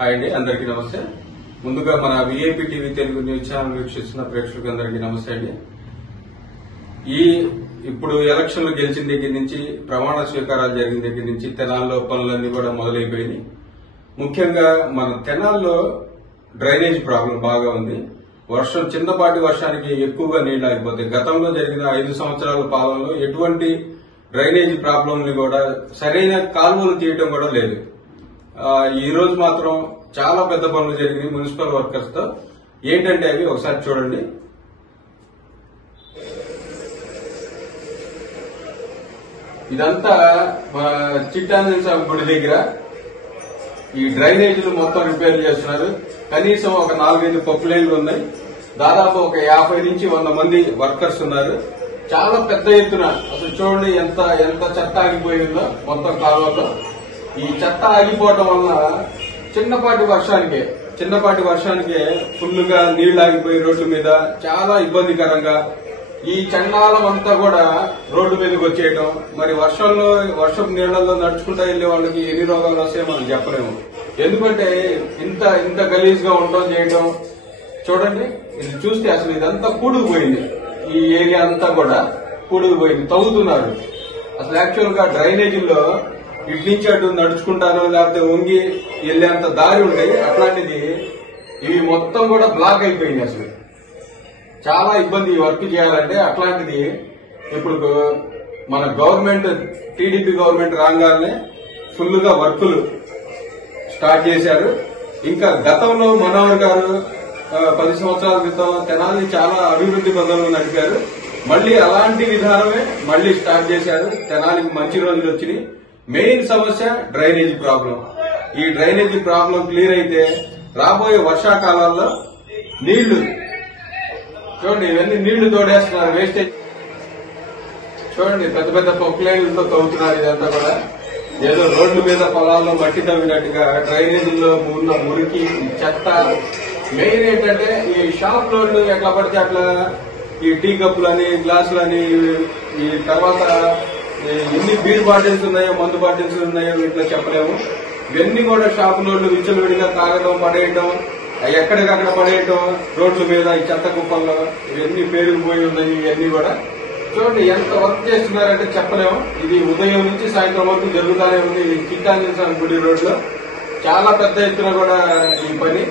Hi అండి, అందరికీ నమస్తే. ముందుగా మన VIP TV Telugu news channel వీక్షిస్తున్న ప్రేక్షకులందరికీ నమస్తే అండి. ఇప్పుడు ఎలక్షన్లు గెలిచిన దగ్గర నుంచి ప్రమాణ స్వీకారాలు జరిగిన దగ్గర నుంచి తెనాల్లో పనులన్నీ కూడా మొదలైపోయినాయి. ముఖ్యంగా మన తెనాల్లో డ్రైనేజ్ ప్రాబ్లం బాగా ఉంది. చిన్నపాటి వర్షానికి ఎక్కువగా నీళ్లు ఆగిపోతాయి. గతంలో జరిగిన 5 సంవత్సరాల పాలనలో ఎటువంటి డ్రైనేజ్ ప్రాబ్లం ని కూడా సరైన కాలువలు తీయడం కూడా లేదు. ఈ రోజు మాత్రం చాలా పెద్ద పనులు జరిగినాయి మున్సిపల్ వర్కర్స్ తో. ఏంటంటే అవి ఒకసారి చూడండి. ఇదంతా చిట్టాంజలి స్వామి గుడి దగ్గర ఈ డ్రైనేజీలు మొత్తం రిపేర్ చేస్తున్నారు. కనీసం ఒక 4-5 పప్పు లైన్లు ఉన్నాయి. దాదాపు ఒక 50 నుంచి 100 మంది వర్కర్స్ ఉన్నారు. చాలా పెద్ద ఎత్తున అసలు చూడండి ఎంత చెత్త ఆగిపోయిందో మొత్తం కాలువలో. ఈ చెత్త ఆగిపోవడం వల్ల చిన్నపాటి వర్షానికే ఫుల్ గా నీళ్లు ఆగిపోయి రోడ్ల మీద చాలా ఇబ్బందికరంగా ఈ చండాలం అంతా కూడా రోడ్డు మీదకి వచ్చేయటం. మరి వర్షపు నీళ్లలో నడుచుకుంటా వెళ్లే వాళ్ళకి ఎన్ని రోగాలు వస్తాయో మనం చెప్పలేము. ఎందుకంటే ఇంత గలీజ్ గా ఉండడం చేయడం. చూడండి, ఇది చూస్తే అసలు ఇదంతా కూడుకుపోయింది. ఈ ఏరియా అంతా కూడా కూడుకుపోయింది. తవ్వుతున్నారు. అసలు యాక్చువల్ గా డ్రైనేజీల్లో ఇటు నుంచి అటు నడుచుకుంటాను లేకపోతే వంగి వెళ్లేంత దారి ఉంటాయి. అట్లాంటిది ఇవి మొత్తం కూడా బ్లాక్ అయిపోయింది. అసలు చాలా ఇబ్బంది ఈ వర్క్ చేయాలంటే. అట్లాంటిది ఇప్పుడు మన గవర్నమెంట్ టీడీపీ గవర్నమెంట్ రాగానే ఫుల్ గా వర్కులు స్టార్ట్ చేశారు. ఇంకా గతంలో మనోహర్ గారు 10 సంవత్సరాల క్రితం తెనాలి చాలా అభివృద్ధి పదంలో నడిపారు. మళ్లీ అలాంటి విధానమే మళ్లీ స్టార్ట్ చేశారు. తెనాలికి మంచి రోజులు వచ్చినాయి. మెయిన్ సమస్య డ్రైనేజీ ప్రాబ్లం. ఈ డ్రైనేజీ ప్రాబ్లం క్లియర్ అయితే రాబోయే వర్షాకాలాల్లో నీళ్లు చూడండి, ఇవన్నీ నీళ్లు తోడేస్తున్నారు. వేస్టేజ్ చూడండి, పెద్ద పప్పు లైన్లతో తవ్వుతున్నారు. ఇదంతా కూడా ఏదో రోడ్ల మీద పొలాల్లో మట్టి తవ్వినట్టుగా డ్రైనేజీల్లో ఉన్న మురికి చెత్త. మెయిన్ ఏంటంటే ఈ షాప్ లోడ్లు ఎట్లా పడితే అట్లా ఈ టీ కప్పులని గ్లాసులని, ఈ తర్వాత ఎన్ని బీర్ బాటిల్స్ ఉన్నాయో మందు బాటిల్స్ ఉన్నాయో ఇట్లా చెప్పలేము. ఇవన్నీ కూడా షాప్ లోడ్లు విచ్చలవిడిగా తాగడం, పడేయటం, ఎక్కడికక్కడ పడేయటం రోడ్ల మీద ఈ చెత్త కుప్పల్లో. ఇవన్నీ పేరుకుపోయి ఉన్నాయి. ఇవన్నీ కూడా చూడండి ఎంత వర్క్ చేస్తున్నారంటే చెప్పలేము. ఇది ఉదయం నుంచి సాయంత్రం వరకు జరుగుతూనే ఉంది. ఇది చిట్టాంజలి స్వామి గుడి రోడ్ లో చాలా పెద్ద ఎత్తున కూడా ఈ పని.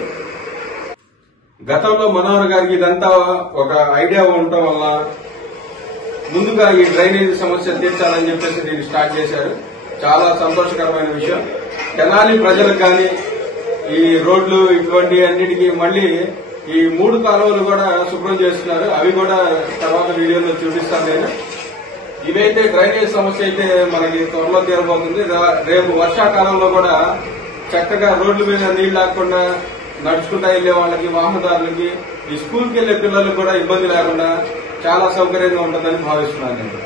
గతంలో మనోహర్ గారికి ఇదంతా ఒక ఐడియా ఉండటం వల్ల ముందుగా ఈ డ్రైనేజీ సమస్య తీర్చాలని చెప్పేసి దీన్ని స్టార్ట్ చేశారు. చాలా సంతోషకరమైన విషయం. తెనాలి ప్రజలకు కానీ ఈ రోడ్లు ఇటువంటి అన్నిటికీ మళ్లీ ఈ 3 కాలువలు కూడా శుభ్రం చేస్తున్నారు. అవి కూడా తర్వాత వీడియోలో చూపిస్తాను నేను. ఇవైతే డ్రైనేజ్ సమస్య అయితే మనకి త్వరలో తీరబోతుంది. రేపు వర్షాకాలంలో కూడా చక్కగా రోడ్ల మీద నీళ్లు లేకుండా నడుచుకుంటా వెళ్లే వాళ్ళకి, వాహనదారులకి, ఈ స్కూల్కి వెళ్లే పిల్లలకు కూడా ఇబ్బంది లేకుండా చాలా సౌకర్యంగా ఉంటుందని భావిస్తున్నాను నేను.